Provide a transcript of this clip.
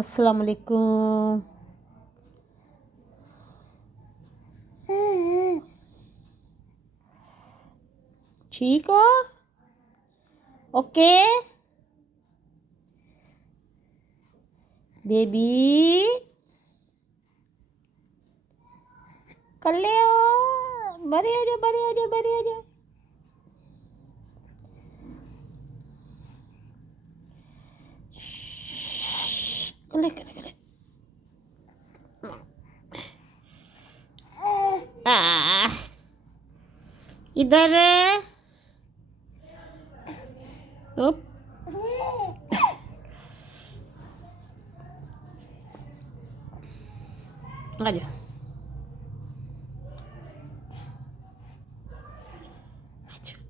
अस्सलाम वालेकुम। ठीक हो? ओके बेबी, कर ले बड़े हो जाओ, बड़े हो जाओ, बड़े हो जाओ। कर ले, कर ले, कर ले। इधर उप। आ जाओ, आ जाओ।